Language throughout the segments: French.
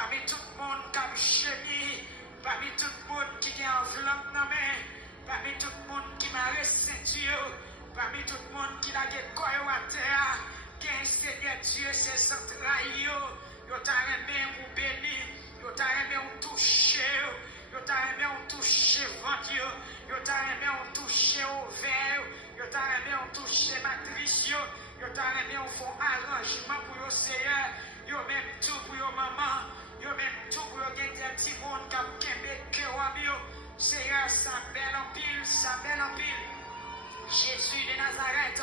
parmi tout le monde qui a gémi, parmi tout le monde qui a enveloppe dans la main, parmi tout le monde qui m'a ceinture, parmi tout le monde qui a des corps à terre, qui a Seigneur Dieu, ses entrailles, yo t'a aimé ou béni, yo t'a aimé ou touché, yo t'a aimé ou touché ventre, yo t'a aimé ou touché au verre, yo t'a aimé ou touché matrice, yo t'a aimé ou font arrangement pour yo Seigneur, yo même tout pour yo maman, yo même tout pour yo gen des petits monde qui a kembe cœur yo, Seigneur, ça belle en pile, ça belle en pile. Jésus de Nazareth,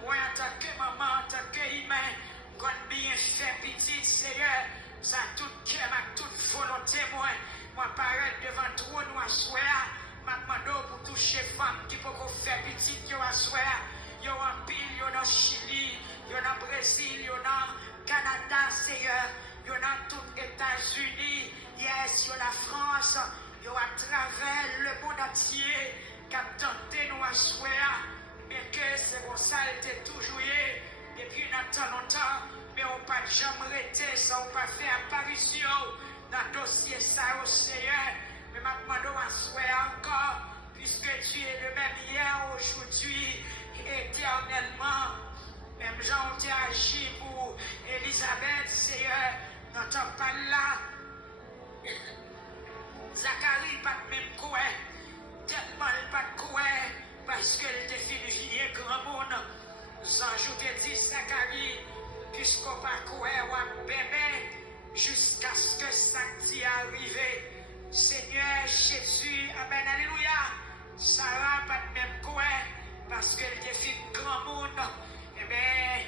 moi en tant que maman, en tant qu'humain, qu'on bien fait petit, Seigneur, ça tout cœur, ma toute volonté, moi paraître devant toi, nous assoir, ma demande pour toucher femme qui peut faire petit, qui assoir, yo en pile, yo dans Chili, yo dans Brésil, yo dans Canada, Seigneur, yo dans tout États-Unis, yes, yo la France, yo à travers le monde entier, qui a tenté nous assoir, mais que c'est pour ça, elle était toujours depuis longtemps, mais on n'a pas jamais arrêté, ça on pas fait apparition dans le dossier ça au Seigneur, mais maintenant on assoir encore, puisque tu es le même hier, aujourd'hui, éternellement. Même Jean a agi pour Elisabeth, Seigneur, n'entend pas là. Zacharie pas de même quoi, tellement pas de quoi, parce qu'elle était fille grand monde. Zanjou te dit Zacharie, puisqu'on pas quoi, ou bébé, jusqu'à ce que ça t'y arrive. Seigneur Jésus, amen, alléluia. Sarah pas de même quoi, parce qu'elle était fille grand monde. Eh bien,